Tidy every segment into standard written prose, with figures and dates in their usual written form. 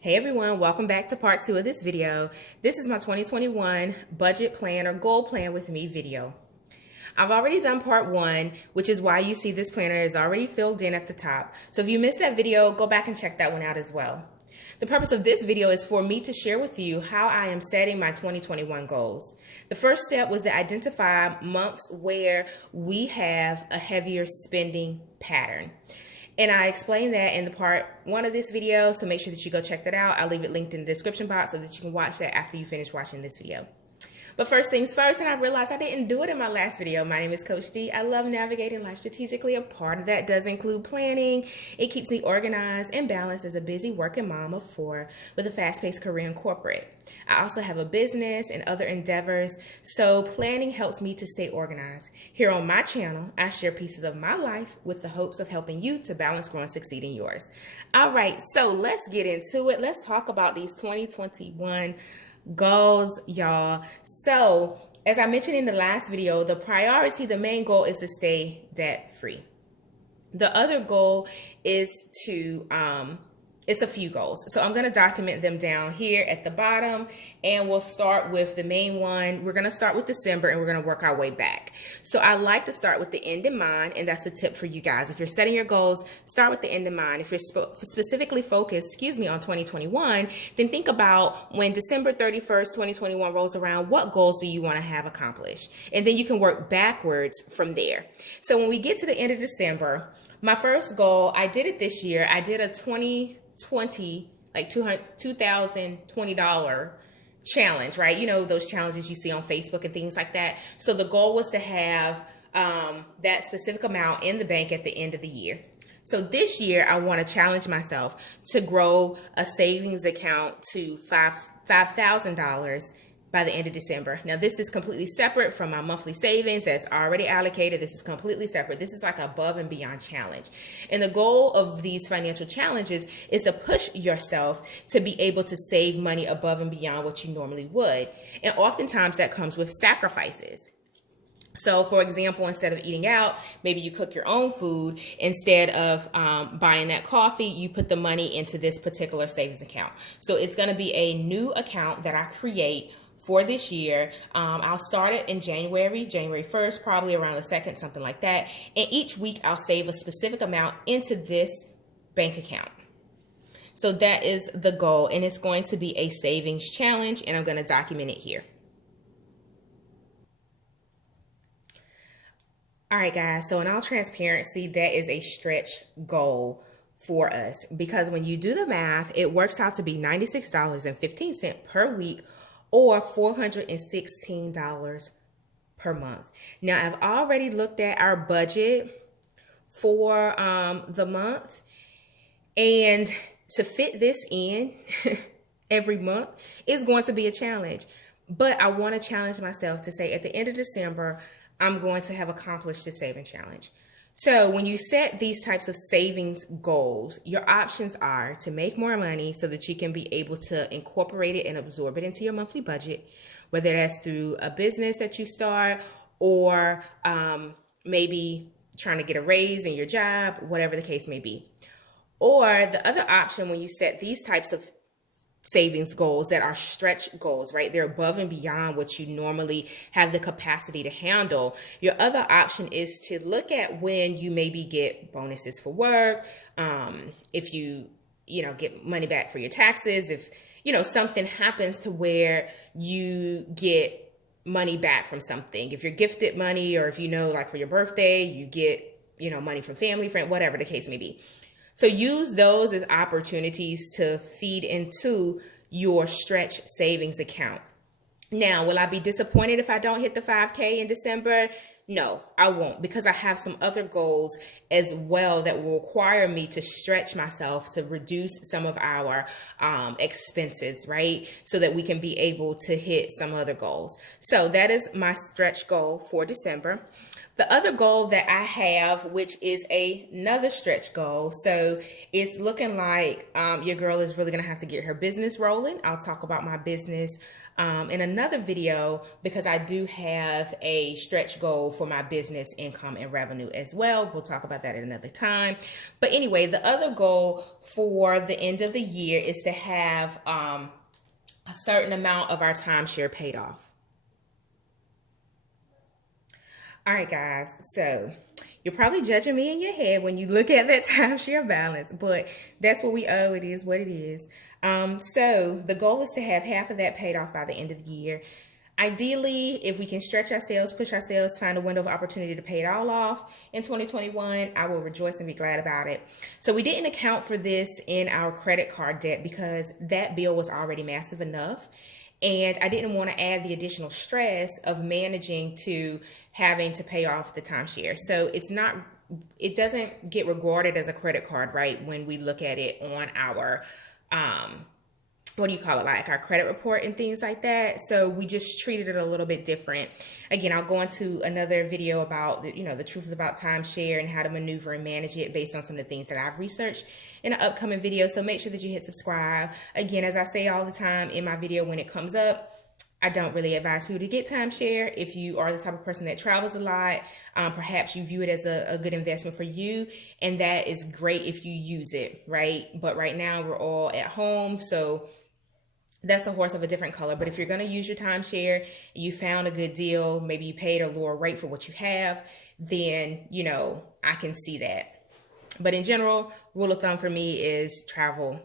Hey everyone, welcome back to part 2 of this video. This is my 2021 budget plan or goal plan with me video. I've already done part 1, which is why you see this planner is already filled in at the top. So if you missed that video, go back and check that one out as well. The purpose of this video is for me to share with you how I am setting my 2021 goals. The first step was to identify months where we have a heavier spending pattern. And I explained that in the part 1 of this video, so make sure that you go check that out. I'll leave it linked in the description box so that you can watch that after you finish watching this video. But first things first, and I realized I didn't do it in my last video. My name is Coach D. I love navigating life strategically. A part of that does include planning. It keeps me organized and balanced as a busy working mom of 4 with a fast-paced career in corporate. I also have a business and other endeavors, so planning helps me to stay organized. Here on my channel, I share pieces of my life with the hopes of helping you to balance, grow, and succeed in yours. All right, so let's get into it. Let's talk about these 2021 goals, y'all. So as I mentioned in the last video, the priority, the main goal is to stay debt free. The other goal is to it's a few goals. So I'm going to document them down here at the bottom, and we'll start with the main one. We're going to start with December and we're going to work our way back. So I like to start with the end in mind, and that's a tip for you guys. If you're setting your goals, start with the end in mind. If you're specifically focused, on 2021, then think about when December 31st, 2021 rolls around, what goals do you want to have accomplished? And then you can work backwards from there. So when we get to the end of December, my first goal, I did it this year. I did a $2020 challenge, right? You know, those challenges you see on Facebook and things like that. So the goal was to have that specific amount in the bank at the end of the year. So this year, I want to challenge myself to grow a savings account to $5,000 by the end of December. Now, this is completely separate from my monthly savings that's already allocated. This is completely separate. This is like above and beyond challenge. And the goal of these financial challenges is to push yourself to be able to save money above and beyond what you normally would. And oftentimes that comes with sacrifices. So, for example, instead of eating out, maybe you cook your own food. Instead of buying that coffee, you put the money into this particular savings account. So it's going to be a new account that I create for this year. I'll start it in January 1st, probably around the 2nd, something like that. And each week I'll save a specific amount into this bank account. So that is the goal, and it's going to be a savings challenge, and I'm going to document it here. All right, guys, so in all transparency, that is a stretch goal for us, because when you do the math, it works out to be $96.15 per week or $416 per month. Now, I've already looked at our budget for the month, and to fit this in every month is going to be a challenge. But I want to challenge myself to say at the end of December, I'm going to have accomplished the saving challenge. So when you set these types of savings goals, your options are to make more money so that you can be able to incorporate it and absorb it into your monthly budget, whether that's through a business that you start or maybe trying to get a raise in your job, whatever the case may be. Or the other option when you set these types of savings goals that are stretch goals, right? They're above and beyond what you normally have the capacity to handle. Your other option is to look at when you maybe get bonuses for work. If you get money back for your taxes, if, something happens to where you get money back from something, if you're gifted money, or if, like for your birthday, you get, money from family, friend, whatever the case may be. So use those as opportunities to feed into your stretch savings account. Now, will I be disappointed if I don't hit the 5K in December? No, I won't, because I have some other goals as well that will require me to stretch myself to reduce some of our expenses, right? So that we can be able to hit some other goals. So that is my stretch goal for December. The other goal that I have, which is another stretch goal, so it's looking like your girl is really going to have to get her business rolling. I'll talk about my business in another video because I do have a stretch goal for my business income and revenue as well. We'll talk about that at another time. But anyway, the other goal for the end of the year is to have a certain amount of our timeshare paid off. All right, guys, so you're probably judging me in your head when you look at that timeshare balance, but that's what we owe. It is what it is. So the goal is to have half of that paid off by the end of the year. Ideally, if we can stretch ourselves, push ourselves, find a window of opportunity to pay it all off in 2021, I will rejoice and be glad about it. So we didn't account for this in our credit card debt because that bill was already massive enough. And I didn't want to add the additional stress of managing to having to pay off the timeshare. So it doesn't get regarded as a credit card, right? When we look at it on our, like our credit report and things like that. So we just treated it a little bit different. Again, I'll go into another video about the truth about timeshare and how to maneuver and manage it based on some of the things that I've researched in an upcoming video. So make sure that you hit subscribe. Again, as I say all the time in my video when it comes up, I don't really advise people to get timeshare. If you are the type of person that travels a lot, perhaps you view it as a good investment for you, and that is great if you use it, right? But right now we're all at home, so that's a horse of a different color. But if you're going to use your timeshare, you found a good deal, maybe you paid a lower rate for what you have, then, I can see that. But in general, rule of thumb for me is travel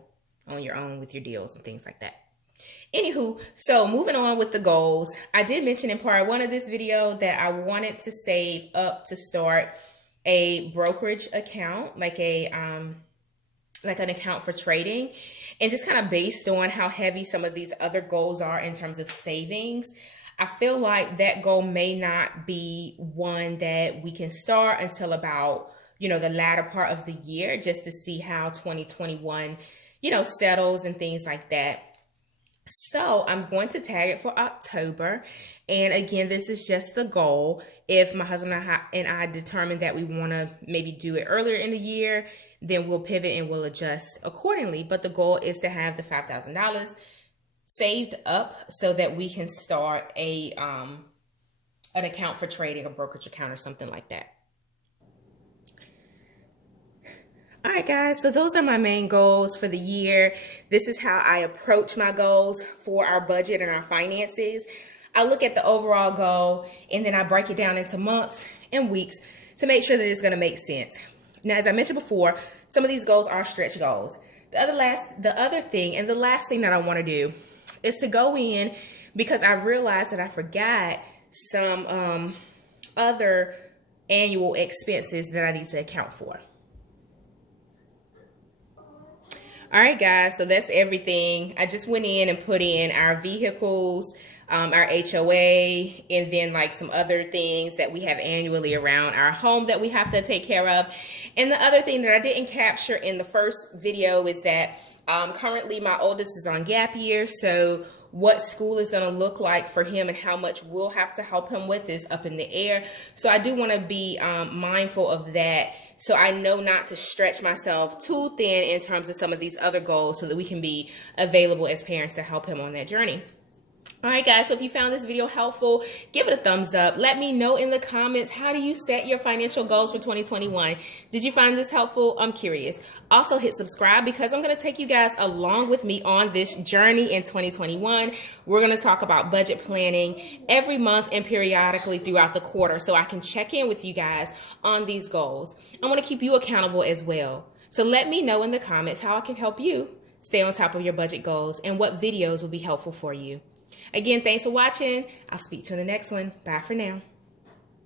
on your own with your deals and things like that. Anywho, so moving on with the goals, I did mention in part one of this video that I wanted to save up to start a brokerage account, like an account for trading, and just kind of based on how heavy some of these other goals are in terms of savings, I feel like that goal may not be one that we can start until about, the latter part of the year, just to see how 2021, settles and things like that. So I'm going to tag it for October. And again, this is just the goal. If my husband and I determine that we want to maybe do it earlier in the year, then we'll pivot and we'll adjust accordingly. But the goal is to have the $5,000 saved up so that we can start an account for trading, a brokerage account or something like that. All right, guys, so those are my main goals for the year. This is how I approach my goals for our budget and our finances. I look at the overall goal and then I break it down into months and weeks to make sure that it's going to make sense. Now, as I mentioned before, some of these goals are stretch goals. The other thing and the last thing that I want to do is to go in, because I realized that I forgot some other annual expenses that I need to account for. All right, guys, so that's everything. I just went in and put in our vehicles, our HOA, and then like some other things that we have annually around our home that we have to take care of. And the other thing that I didn't capture in the first video is that currently my oldest is on gap year, so what school is going to look like for him and how much we'll have to help him with is up in the air. So I do want to be mindful of that, so I know not to stretch myself too thin in terms of some of these other goals so that we can be available as parents to help him on that journey. All right, guys, so if you found this video helpful, give it a thumbs up. Let me know in the comments, how do you set your financial goals for 2021? Did you find this helpful? I'm curious. Also, hit subscribe because I'm going to take you guys along with me on this journey in 2021. We're going to talk about budget planning every month and periodically throughout the quarter so I can check in with you guys on these goals. I want to keep you accountable as well. So let me know in the comments how I can help you stay on top of your budget goals and what videos will be helpful for you. Again, thanks for watching. I'll speak to you in the next one. Bye for now.